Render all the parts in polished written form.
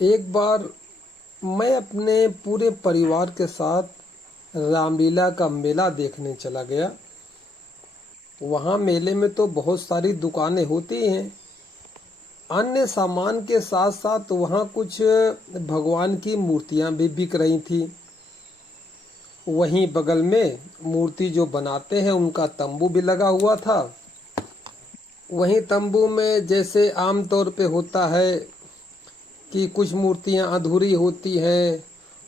एक बार मैं अपने पूरे परिवार के साथ रामलीला का मेला देखने चला गया। वहाँ मेले में तो बहुत सारी दुकानें होती हैं। अन्य सामान के साथ साथ वहाँ कुछ भगवान की मूर्तियाँ भी बिक रही थी। वहीं बगल में मूर्ति जो बनाते हैं उनका तंबू भी लगा हुआ था। वहीं तंबू में जैसे आमतौर पे होता है कि कुछ मूर्तियाँ अधूरी होती हैं,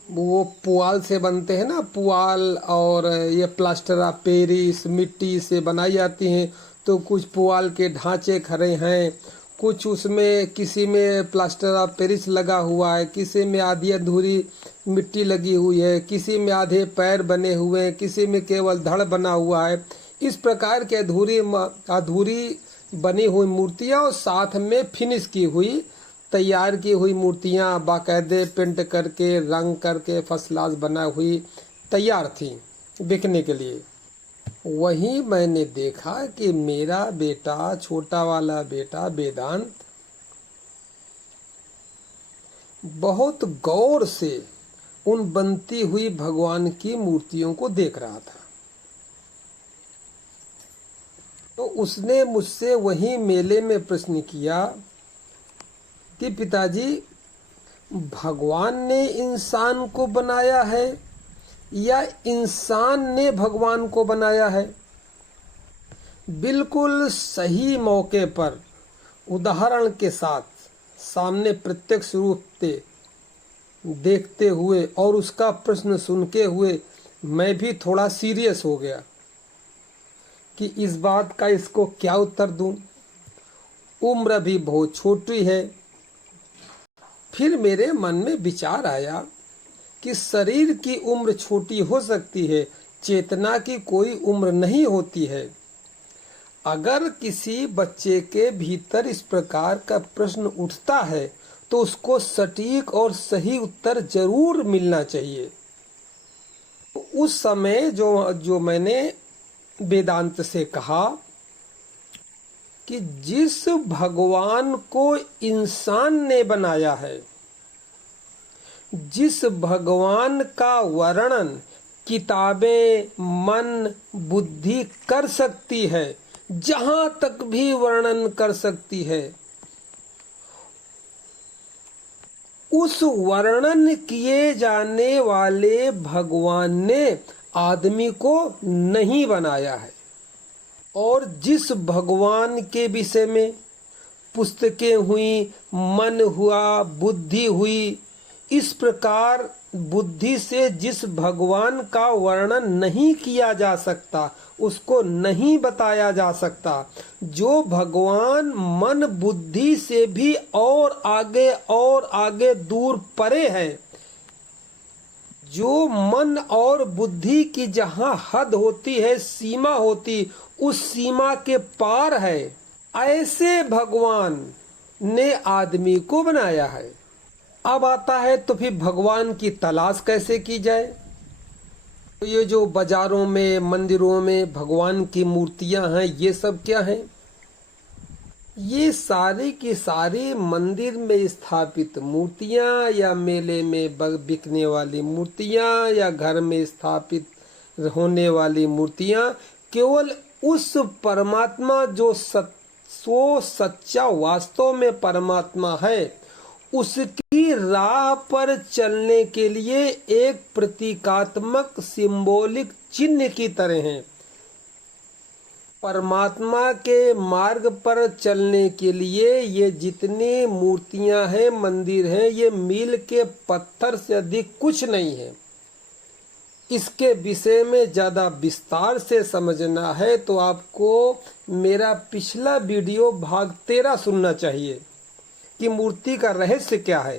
वो पुआल से बनते हैं ना, पुआल और ये प्लास्टर ऑफ पेरिस मिट्टी से बनाई जाती हैं। तो कुछ पुआल के ढांचे खड़े हैं, कुछ उसमें किसी में प्लास्टर ऑफ पेरिस लगा हुआ है, किसी में आधी अधूरी मिट्टी लगी हुई है, किसी में आधे पैर बने हुए हैं, किसी में केवल धड़ बना हुआ है। इस प्रकार के अधूरी बनी हुई मूर्तियाँ और साथ में फिनिश की हुई तैयार की हुई मूर्तियाँ बाकायदे पेंट करके रंग करके फर्स्ट क्लास बना हुई तैयार थी बिकने के लिए। वहीं मैंने देखा कि मेरा बेटा, छोटा वाला बेटा वेदांत, बहुत गौर से उन बनती हुई भगवान की मूर्तियों को देख रहा था। तो उसने मुझसे वहीं मेले में प्रश्न किया कि पिताजी, भगवान ने इंसान को बनाया है या इंसान ने भगवान को बनाया है? बिल्कुल सही मौके पर उदाहरण के साथ सामने प्रत्यक्ष रूप से देखते हुए और उसका प्रश्न सुनते हुए मैं भी थोड़ा सीरियस हो गया कि इस बात का इसको क्या उत्तर दूं। उम्र भी बहुत छोटी है। फिर मेरे मन में विचार आया कि शरीर की उम्र छोटी हो सकती है, चेतना की कोई उम्र नहीं होती है। अगर किसी बच्चे के भीतर इस प्रकार का प्रश्न उठता है तो उसको सटीक और सही उत्तर जरूर मिलना चाहिए। उस समय जो मैंने वेदांत से कहा कि जिस भगवान को इंसान ने बनाया है, जिस भगवान का वर्णन किताबें, मन, बुद्धि कर सकती है, जहां तक भी वर्णन कर सकती है, उस वर्णन किए जाने वाले भगवान ने आदमी को नहीं बनाया है। और जिस भगवान के विषय में पुस्तकें हुई, मन हुआ, बुद्धि हुई, इस प्रकार बुद्धि से जिस भगवान का वर्णन नहीं किया जा सकता, उसको नहीं बताया जा सकता, जो भगवान मन बुद्धि से भी और आगे दूर परे है, जो मन और बुद्धि की जहां हद होती है, सीमा होती, उस सीमा के पार है, ऐसे भगवान ने आदमी को बनाया है। अब आता है तो फिर भगवान की तलाश कैसे की जाए। तो ये जो बाजारों में, मंदिरों में भगवान की मूर्तियां हैं, ये सब क्या हैं? ये सारी की सारी मंदिर में स्थापित मूर्तियां या मेले में बिकने वाली मूर्तियां या घर में स्थापित होने वाली मूर्तियां केवल उस परमात्मा जो सच्चा वास्तव में परमात्मा है, उसकी राह पर चलने के लिए एक प्रतीकात्मक सिंबॉलिक चिन्ह की तरह हैं। परमात्मा के मार्ग पर चलने के लिए ये जितनी मूर्तियां हैं, मंदिर हैं, ये मील के पत्थर से अधिक कुछ नहीं है। इसके विषय में ज़्यादा विस्तार से समझना है तो आपको मेरा पिछला वीडियो भाग 13 सुनना चाहिए कि मूर्ति का रहस्य क्या है।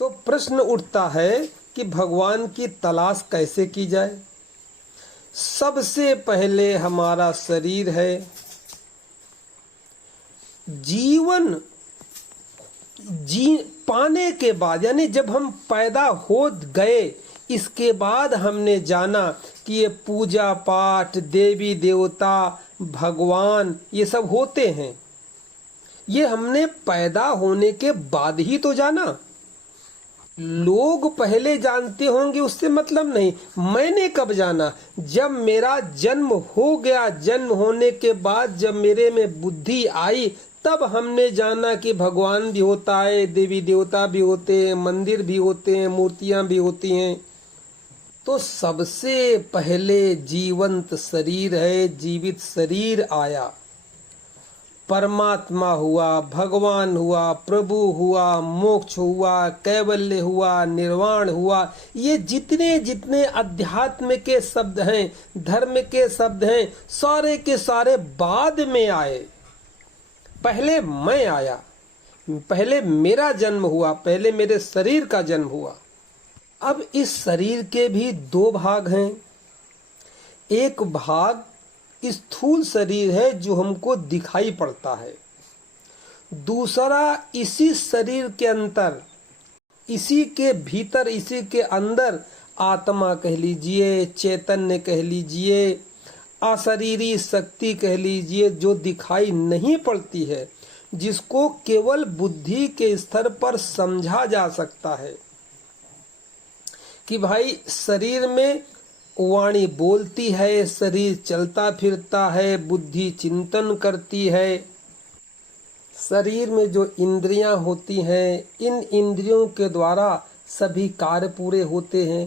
तो प्रश्न उठता है कि भगवान की तलाश कैसे की जाए। सबसे पहले हमारा शरीर है। जीवन पाने के बाद, यानी जब हम पैदा हो गए, इसके बाद हमने जाना कि ये पूजा पाठ, देवी देवता, भगवान, ये सब होते हैं। ये हमने पैदा होने के बाद ही तो जाना। लोग पहले जानते होंगे उससे मतलब नहीं। मैंने कब जाना? जब मेरा जन्म हो गया। जन्म होने के बाद जब मेरे में बुद्धि आई, तब हमने जाना कि भगवान भी होता है, देवी देवता भी होते हैं, मंदिर भी होते हैं, मूर्तियां भी होती हैं। तो सबसे पहले जीवंत शरीर है, जीवित शरीर आया। परमात्मा हुआ, भगवान हुआ, प्रभु हुआ, मोक्ष हुआ, कैवल्य हुआ, निर्वाण हुआ। ये जितने जितने अध्यात्म के शब्द हैं, धर्म के शब्द हैं, सारे के सारे बाद में आए। पहले मैं आया, पहले मेरा जन्म हुआ, पहले मेरे शरीर का जन्म हुआ। अब इस शरीर के भी दो भाग हैं। एक भाग स्थूल शरीर है जो हमको दिखाई पड़ता है। दूसरा इसी शरीर के अंदर, इसी के भीतर, इसी के अंदर आत्मा कह लीजिए, चैतन्य कह लीजिए, अशरीरी शक्ति कह लीजिए, जो दिखाई नहीं पड़ती है, जिसको केवल बुद्धि के स्तर पर समझा जा सकता है कि भाई शरीर में वाणी बोलती है, शरीर चलता फिरता है, बुद्धि चिंतन करती है। शरीर में जो इंद्रियां होती हैं, इन इंद्रियों के द्वारा सभी कार्य पूरे होते हैं।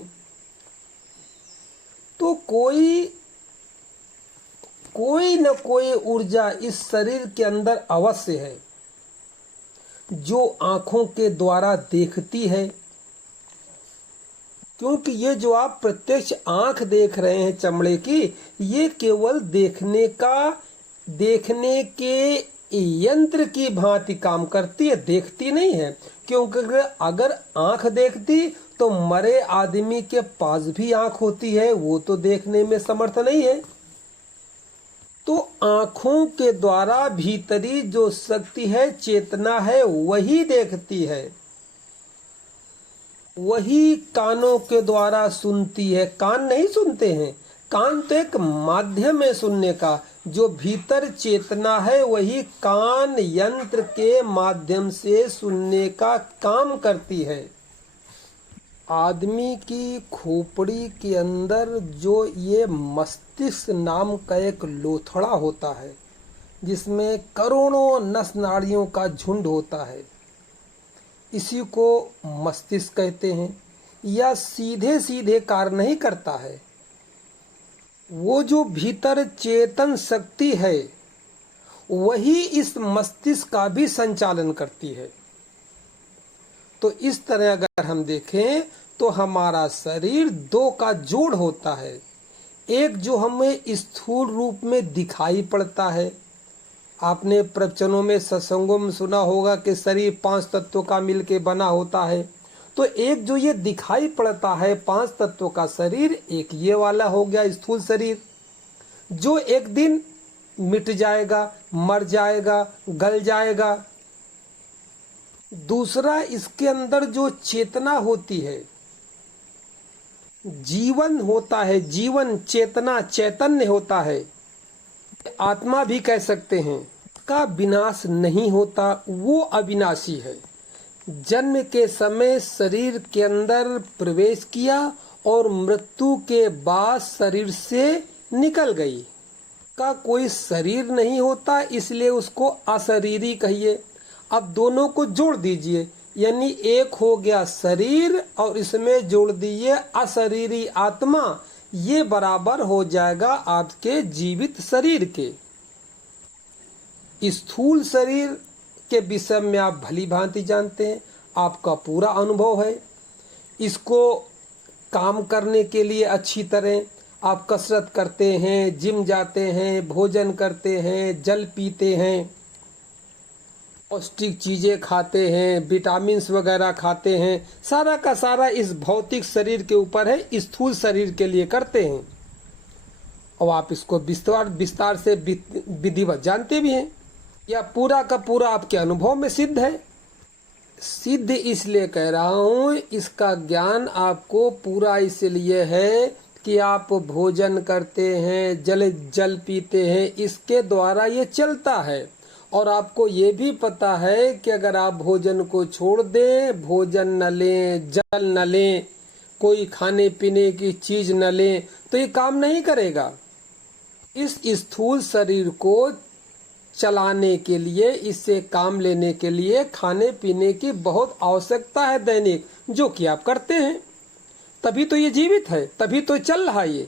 तो कोई न कोई ऊर्जा इस शरीर के अंदर अवश्य है, जो आंखों के द्वारा देखती है। क्योंकि ये जो आप प्रत्यक्ष आंख देख रहे हैं चमड़े की, ये केवल देखने के यंत्र की भांति काम करती है, देखती नहीं है। क्योंकि अगर आंख देखती तो मरे आदमी के पास भी आंख होती है, वो तो देखने में समर्थ नहीं है। तो आंखों के द्वारा भीतरी जो शक्ति है, चेतना है, वही देखती है, वही कानों के द्वारा सुनती है। कान नहीं सुनते हैं, कान तो एक माध्यम है सुनने का। जो भीतर चेतना है वही कान यंत्र के माध्यम से सुनने का काम करती है। आदमी की खोपड़ी के अंदर जो ये मस्तिष्क नाम का एक लोथड़ा होता है, जिसमें करोड़ों नस नाड़ियों का झुंड होता है, इसी को मस्तिष्क कहते हैं। यह सीधे सीधे कार्य नहीं करता है। वो जो भीतर चेतन शक्ति है, वही इस मस्तिष्क का भी संचालन करती है। तो इस तरह अगर हम देखें तो हमारा शरीर दो का जोड़ होता है। एक जो हमें स्थूल रूप में दिखाई पड़ता है। आपने प्रवचनों में, सत्संगों में सुना होगा कि शरीर 5 तत्वों का मिलके बना होता है। तो एक जो ये दिखाई पड़ता है 5 तत्वों का शरीर, एक ये वाला हो गया स्थूल शरीर, जो एक दिन मिट जाएगा, मर जाएगा, गल जाएगा। दूसरा, इसके अंदर जो चेतना होती है, जीवन होता है, जीवन, चेतना, चैतन्य होता है, आत्मा भी कह सकते हैं, का विनाश नहीं होता, वो अविनाशी है। जन्म के समय शरीर के अंदर प्रवेश किया और मृत्यु के बाद शरीर से निकल गई। का कोई शरीर नहीं होता, इसलिए उसको अशरीरी कहिए। अब दोनों को जोड़ दीजिए, यानी एक हो गया शरीर और इसमें जोड़ दिए अशरीरी आत्मा, ये बराबर हो जाएगा आपके जीवित शरीर के। स्थूल शरीर के विषय में आप भली भांति जानते हैं, आपका पूरा अनुभव है। इसको काम करने के लिए अच्छी तरह आप कसरत करते हैं, जिम जाते हैं, भोजन करते हैं, जल पीते हैं, पौष्टिक चीज़ें खाते हैं, विटामिन्स वगैरह खाते हैं। सारा का सारा इस भौतिक शरीर के ऊपर है, स्थूल शरीर के लिए करते हैं। और आप इसको विस्तार से विधिवत जानते भी हैं। यह पूरा का पूरा आपके अनुभव में सिद्ध है। सिद्ध इसलिए कह रहा हूँ, इसका ज्ञान आपको पूरा इसलिए है कि आप भोजन करते हैं, जल पीते हैं, इसके द्वारा ये चलता है। और आपको ये भी पता है कि अगर आप भोजन को छोड़ दें, भोजन न लें, जल न लें, कोई खाने पीने की चीज न लें, तो ये काम नहीं करेगा। इस स्थूल शरीर को चलाने के लिए, इससे काम लेने के लिए खाने पीने की बहुत आवश्यकता है दैनिक, जो कि आप करते हैं। तभी तो ये जीवित है, तभी तो चल रहा है ये।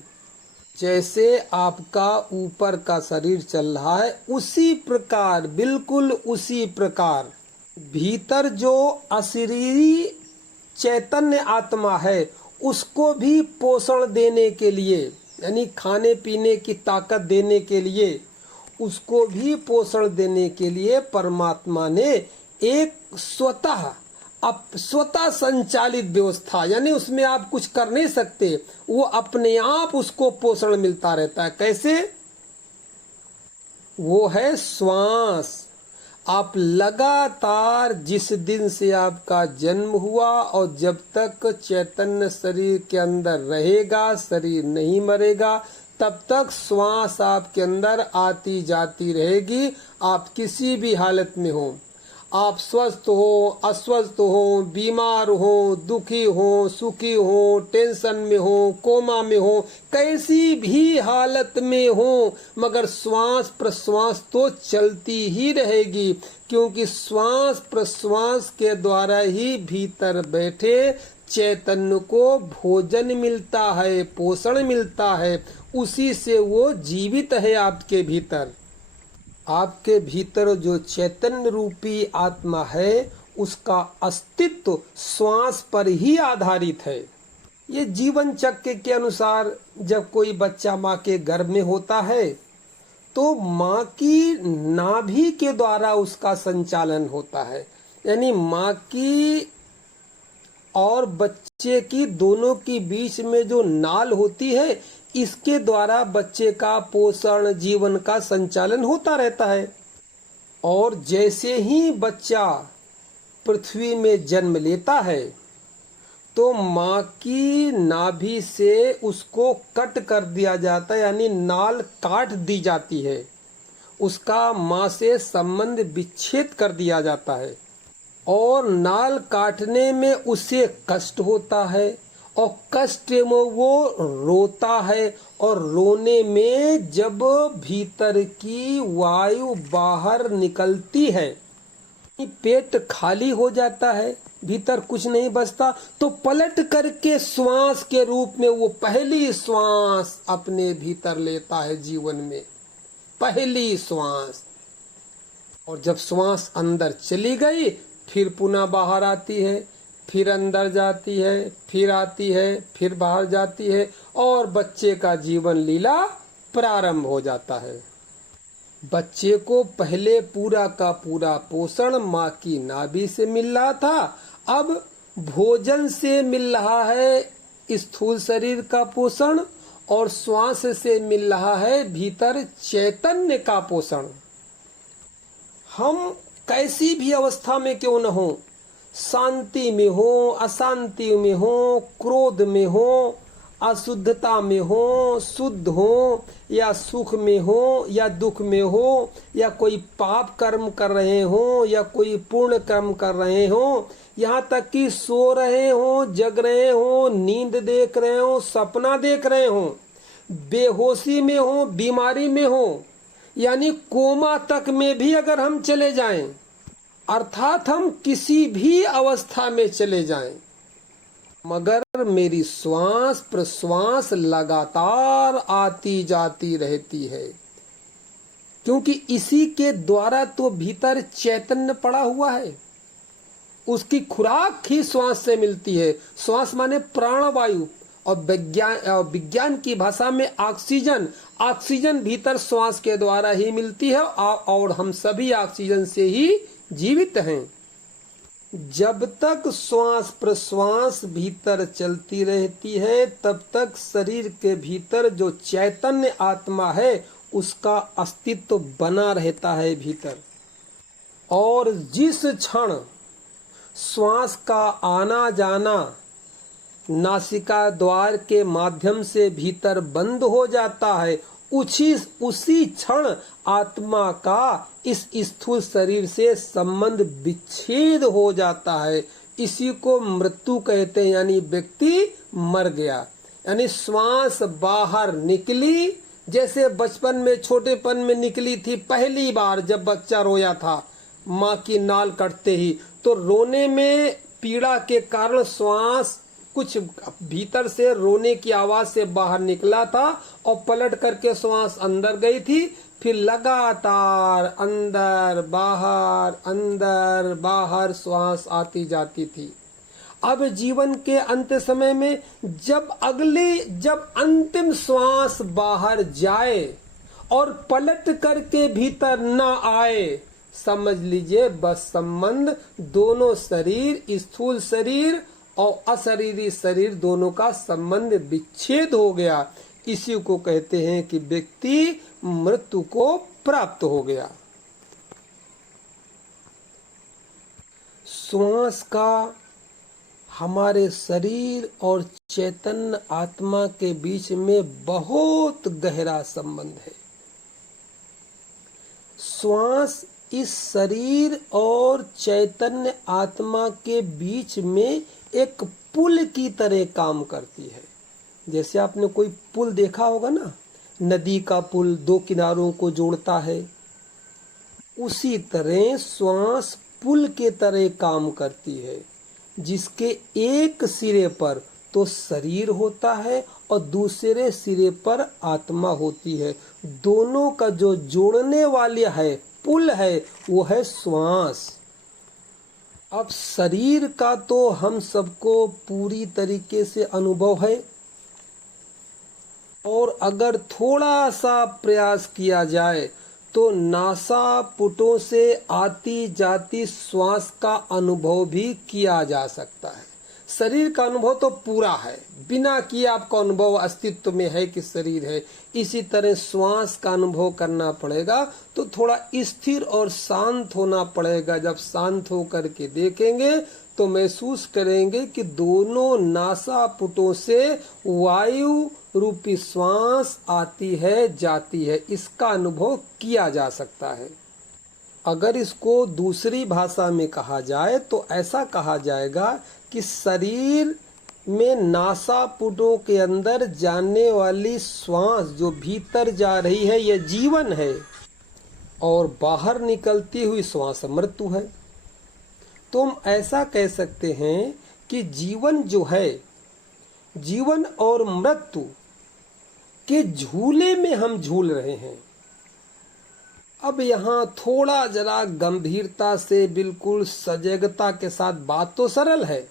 जैसे आपका ऊपर का शरीर चल रहा है, उसी प्रकार, बिल्कुल उसी प्रकार भीतर जो अशरीरी चैतन्य आत्मा है, उसको भी पोषण देने के लिए, यानी खाने पीने की ताकत देने के लिए, उसको भी पोषण देने के लिए परमात्मा ने एक स्वतः संचालित व्यवस्था, यानी उसमें आप कुछ कर नहीं सकते, वो अपने आप उसको पोषण मिलता रहता है। कैसे? वो है श्वास। आप लगातार, जिस दिन से आपका जन्म हुआ और जब तक चैतन्य शरीर के अंदर रहेगा, शरीर नहीं मरेगा, तब तक श्वास आपके अंदर आती जाती रहेगी। आप किसी भी हालत में हो, आप स्वस्थ हो, अस्वस्थ हो, बीमार हो, दुखी हो, सुखी हो, टेंशन में हो, कोमा में हो, कैसी भी हालत में हो, मगर श्वास प्रश्वास तो चलती ही रहेगी, क्योंकि श्वास प्रश्वास के द्वारा ही भीतर बैठे चैतन्य को भोजन मिलता है, पोषण मिलता है, उसी से वो जीवित है आपके भीतर। आपके भीतर जो चैतन्य रूपी आत्मा है, उसका अस्तित्व श्वास पर ही आधारित है। ये जीवन चक्र के अनुसार जब कोई बच्चा माँ के गर्भ में होता है, तो माँ की नाभि के द्वारा उसका संचालन होता है, यानी माँ की और बच्चे की दोनों की बीच में जो नाल होती है, इसके द्वारा बच्चे का पोषण, जीवन का संचालन होता रहता है। और जैसे ही बच्चा पृथ्वी में जन्म लेता है, तो माँ की नाभि से उसको कट कर दिया जाता है, यानी नाल काट दी जाती है, उसका माँ से संबंध विच्छेद कर दिया जाता है। और नाल काटने में उसे कष्ट होता है, और कष्ट में वो रोता है, और रोने में जब भीतर की वायु बाहर निकलती है, पेट खाली हो जाता है, भीतर कुछ नहीं बचता, तो पलट करके श्वास के रूप में वो पहली श्वास अपने भीतर लेता है जीवन में, पहली श्वास। और जब श्वास अंदर चली गई, फिर पुनः बाहर आती है, फिर अंदर जाती है, फिर आती है, फिर बाहर जाती है, और बच्चे का जीवन लीला प्रारंभ हो जाता है। बच्चे को पहले पूरा का पूरा पोषण माँ की नाभि से मिल रहा था, अब भोजन से मिल रहा है स्थूल शरीर का पोषण, और श्वास से मिल रहा है भीतर चैतन्य का पोषण। हम कैसी भी अवस्था में क्यों न हो, शांति में हो, अशांति में हो, क्रोध में हो, अशुद्धता में हो, शुद्ध हो, या सुख में हो या दुख में हो, या कोई पाप कर्म कर रहे हो या कोई पुण्य कर्म कर रहे हो, यहाँ तक कि सो रहे हो, जग रहे हो, नींद देख रहे हो, सपना देख रहे हो, बेहोशी में हो, बीमारी में हो, यानी कोमा तक में भी अगर हम चले जाएं, अर्थात हम किसी भी अवस्था में चले जाएं, मगर मेरी श्वास प्रश्वास लगातार आती जाती रहती है, क्योंकि इसी के द्वारा तो भीतर चैतन्य पड़ा हुआ है। उसकी खुराक ही श्वास से मिलती है। श्वास माने प्राणवायु, और विज्ञान की भाषा में ऑक्सीजन। ऑक्सीजन भीतर श्वास के द्वारा ही मिलती है, और हम सभी ऑक्सीजन से ही जीवित हैं। जब तक श्वास प्रश्वास भीतर चलती रहती है, तब तक शरीर के भीतर जो चैतन्य आत्मा है, उसका अस्तित्व बना रहता है भीतर। और जिस क्षण श्वास का आना जाना नासिका द्वार के माध्यम से भीतर बंद हो जाता है, उसी क्षण आत्मा का इस स्थूल शरीर से संबंध विच्छेद हो जाता है। इसी को मृत्यु कहते हैं, यानी व्यक्ति मर गया। यानी श्वास बाहर निकली, जैसे बचपन में छोटेपन में निकली थी पहली बार जब बच्चा रोया था माँ की नाल कटते ही, तो रोने में पीड़ा के कारण श्वास कुछ भीतर से रोने की आवाज से बाहर निकला था और पलट करके श्वास अंदर गई थी, फिर लगातार अंदर बाहर श्वास आती जाती थी। अब जीवन के अंत समय में जब अंतिम श्वास बाहर जाए और पलट करके भीतर न आए, समझ लीजिए बस संबंध दोनों शरीर, स्थूल शरीर और अशरीरी शरीर दोनों का संबंध विच्छेद हो गया। इसी को कहते हैं कि व्यक्ति मृत्यु को प्राप्त हो गया। श्वास का हमारे शरीर और चैतन्य आत्मा के बीच में बहुत गहरा संबंध है। श्वास इस शरीर और चैतन्य आत्मा के बीच में एक पुल की तरह काम करती है। जैसे आपने कोई पुल देखा होगा ना, नदी का पुल दो किनारों को जोड़ता है, उसी तरह श्वास पुल के तरह काम करती है, जिसके एक सिरे पर तो शरीर होता है और दूसरे सिरे पर आत्मा होती है। दोनों का जो जोड़ने वाले है पुल है वो है श्वास। अब शरीर का तो हम सबको पूरी तरीके से अनुभव है, और अगर थोड़ा सा प्रयास किया जाए तो नासापुटों से आती जाती श्वास का अनुभव भी किया जा सकता है। शरीर का अनुभव तो पूरा है, बिना किए आपका अनुभव अस्तित्व में है कि शरीर है। इसी तरह श्वास का अनुभव करना पड़ेगा तो थोड़ा स्थिर और शांत होना पड़ेगा। जब शांत होकर के देखेंगे तो महसूस करेंगे कि दोनों नासापुटों से वायु रूपी श्वास आती है जाती है, इसका अनुभव किया जा सकता है। अगर इसको दूसरी भाषा में कहा जाए तो ऐसा कहा जाएगा कि शरीर में नासापुटों के अंदर जाने वाली श्वास जो भीतर जा रही है यह जीवन है, और बाहर निकलती हुई श्वास मृत्यु है। तो हम ऐसा कह सकते हैं कि जीवन जो है, जीवन और मृत्यु के झूले में हम झूल रहे हैं। अब यहाँ थोड़ा जरा गंभीरता से, बिल्कुल सजगता के साथ, बात तो सरल है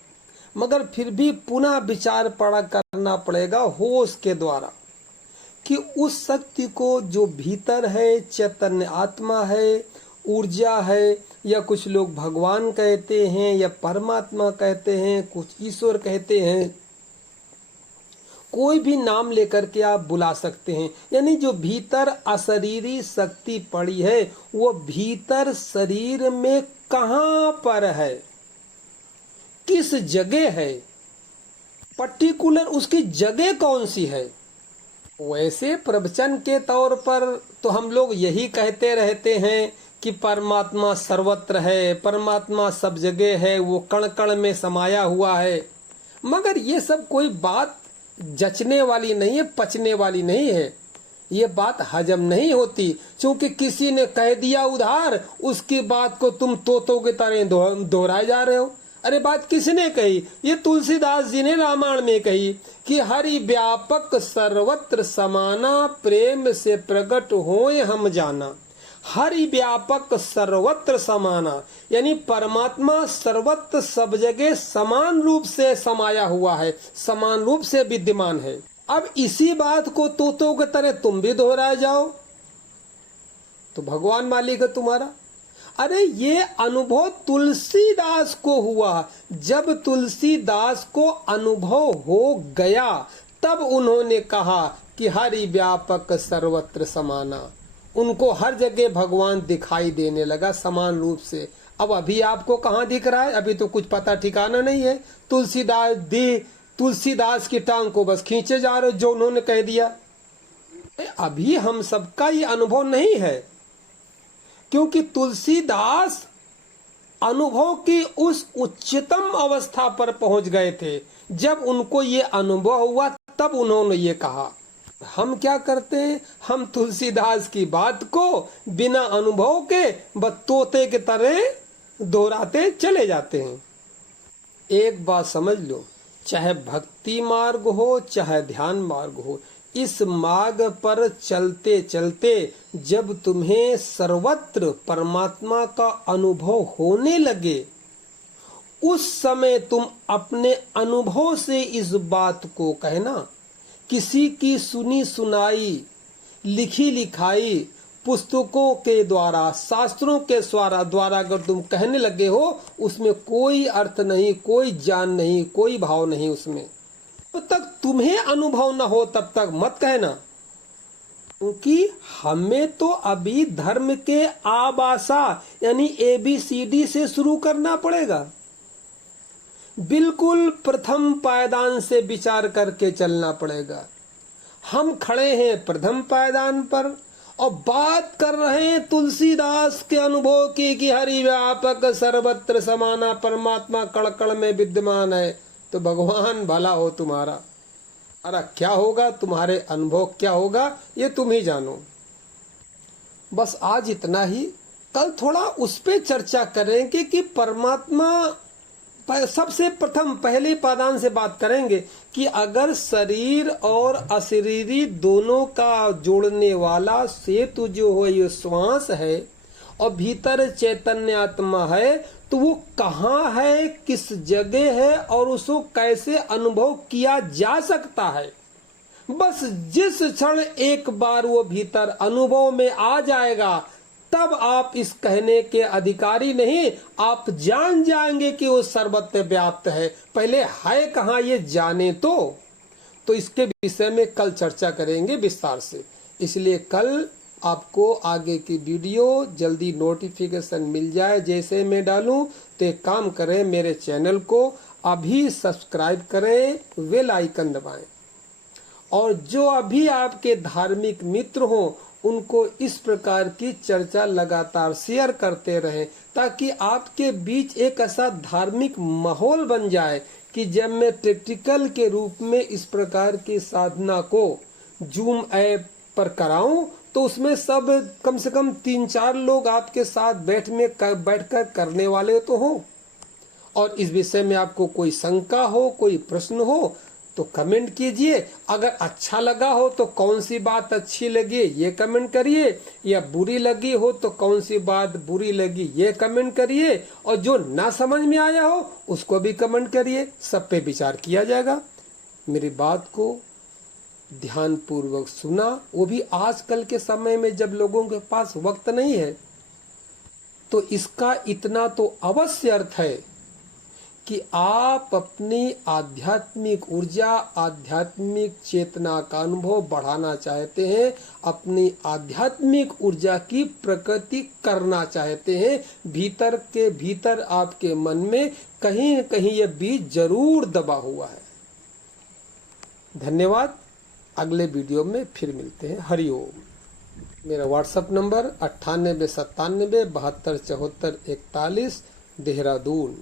मगर फिर भी पुनः विचार करना पड़ेगा होश के द्वारा कि उस शक्ति को जो भीतर है, चैतन्य आत्मा है, ऊर्जा है, या कुछ लोग भगवान कहते हैं या परमात्मा कहते हैं, कुछ ईश्वर कहते हैं, कोई भी नाम लेकर के आप बुला सकते हैं। यानी जो भीतर अशरीरी शक्ति पड़ी है वो भीतर शरीर में कहाँ पर है, किस जगह है, पर्टिकुलर उसकी जगह कौन सी है। वैसे प्रवचन के तौर पर तो हम लोग यही कहते रहते हैं कि परमात्मा सर्वत्र है, परमात्मा सब जगह है, वो कण कण में समाया हुआ है। मगर ये सब कोई बात जचने वाली नहीं है, पचने वाली नहीं है। ये बात हजम नहीं होती, क्योंकि किसी ने कह दिया उधार, उसकी बात को तुम तोतों की तरह दोहराए जा रहे हो। अरे बात किसने कही? ये तुलसीदास जी ने रामायण में कही कि हरि व्यापक सर्वत्र समाना, प्रेम से प्रकट होए हम जाना। हरि व्यापक सर्वत्र समाना, यानी परमात्मा सर्वत्र सब जगह समान रूप से समाया हुआ है, समान रूप से विद्यमान है। अब इसी बात को तोतों की तरह तुम भी दोहराए जाओ तो भगवान मालिक है तुम्हारा। अरे ये अनुभव तुलसीदास को हुआ। जब तुलसीदास को अनुभव हो गया तब उन्होंने कहा कि हरि व्यापक सर्वत्र समाना। उनको हर जगह भगवान दिखाई देने लगा समान रूप से। अब अभी आपको कहाँ दिख रहा है? अभी तो कुछ पता ठिकाना नहीं है। तुलसीदास की टांग को बस खींचे जा रहे हो जो उन्होंने कह दिया। अभी हम सबका ये अनुभव नहीं है। क्योंकि तुलसीदास अनुभव की उस उच्चतम अवस्था पर पहुंच गए थे। जब उनको ये अनुभव हुआ तब उन्होंने ये कहा। हम क्या करते हैं, हम तुलसीदास की बात को बिना अनुभव के बस तोते के तरह दोहराते चले जाते हैं। एक बात समझ लो, चाहे भक्ति मार्ग हो चाहे ध्यान मार्ग हो, इस मार्ग पर चलते चलते जब तुम्हें सर्वत्र परमात्मा का अनुभव होने लगे, उस समय तुम अपने अनुभव से इस बात को कहना। किसी की सुनी सुनाई, लिखी लिखाई पुस्तकों के द्वारा, शास्त्रों के द्वारा अगर तुम कहने लगे हो, उसमें कोई अर्थ नहीं, कोई ज्ञान नहीं, कोई भाव नहीं उसमें। तब तक तुम्हें अनुभव न हो तब तक मत कहना, क्योंकि हमें तो अभी धर्म के आबासा यानी ABCD से शुरू करना पड़ेगा। बिल्कुल प्रथम पायदान से विचार करके चलना पड़ेगा। हम खड़े हैं प्रथम पायदान पर और बात कर रहे हैं तुलसीदास के अनुभव की कि हरि व्यापक सर्वत्र समाना परमात्मा कण कण में विद्यमान है। तो भगवान भला हो तुम्हारा। अरे क्या होगा, तुम्हारे अनुभव क्या होगा ये तुम ही जानो। बस आज इतना ही। कल थोड़ा उस पे चर्चा करेंगे कि परमात्मा, सबसे प्रथम पहले पादान से बात करेंगे कि अगर शरीर और अशरीरी दोनों का जोड़ने वाला सेतु जो हो ये श्वास है और भीतर चैतन्य आत्मा है, तो वो कहाँ है, किस जगह है और उसको कैसे अनुभव किया जा सकता है। बस जिस क्षण एक बार वो भीतर अनुभव में आ जाएगा, तब आप इस कहने के अधिकारी नहीं, आप जान जाएंगे कि वो सर्वत्र व्याप्त है। पहले है कहाँ ये जाने तो इसके विषय में कल चर्चा करेंगे विस्तार से। इसलिए कल आपको आगे की वीडियो जल्दी नोटिफिकेशन मिल जाए, जैसे मैं डालूं तो एक काम करें, मेरे चैनल को अभी सब्सक्राइब करें, बेल आइकन दबाएं और जो अभी आपके धार्मिक मित्र हो उनको इस प्रकार की चर्चा लगातार शेयर करते रहें, ताकि आपके बीच एक ऐसा धार्मिक माहौल बन जाए कि जब मैं प्रैक्टिकल के रूप में इस प्रकार की साधना को जूम ऐप पर कराऊं तो उसमें सब कम से कम 3-4 लोग आपके साथ बैठकर करने वाले तो हो। और इस विषय में आपको कोई शंका हो, कोई प्रश्न हो तो कमेंट कीजिए। अगर अच्छा लगा हो तो कौन सी बात अच्छी लगी ये कमेंट करिए, या बुरी लगी हो तो कौन सी बात बुरी लगी ये कमेंट करिए, और जो ना समझ में आया हो उसको भी कमेंट करिए। सब पे विचार किया जाएगा। मेरी बात को ध्यान पूर्वक सुना, वो भी आजकल के समय में जब लोगों के पास वक्त नहीं है, तो इसका इतना तो अवश्य अर्थ है कि आप अपनी आध्यात्मिक ऊर्जा, आध्यात्मिक चेतना का अनुभव बढ़ाना चाहते हैं, अपनी आध्यात्मिक ऊर्जा की प्रकृति करना चाहते हैं, भीतर के भीतर आपके मन में कहीं न कहीं यह बीज जरूर दबा हुआ है। धन्यवाद। अगले वीडियो में फिर मिलते हैं। हरि ओम। मेरा व्हाट्सएप नंबर 98 97 72 74 41 देहरादून।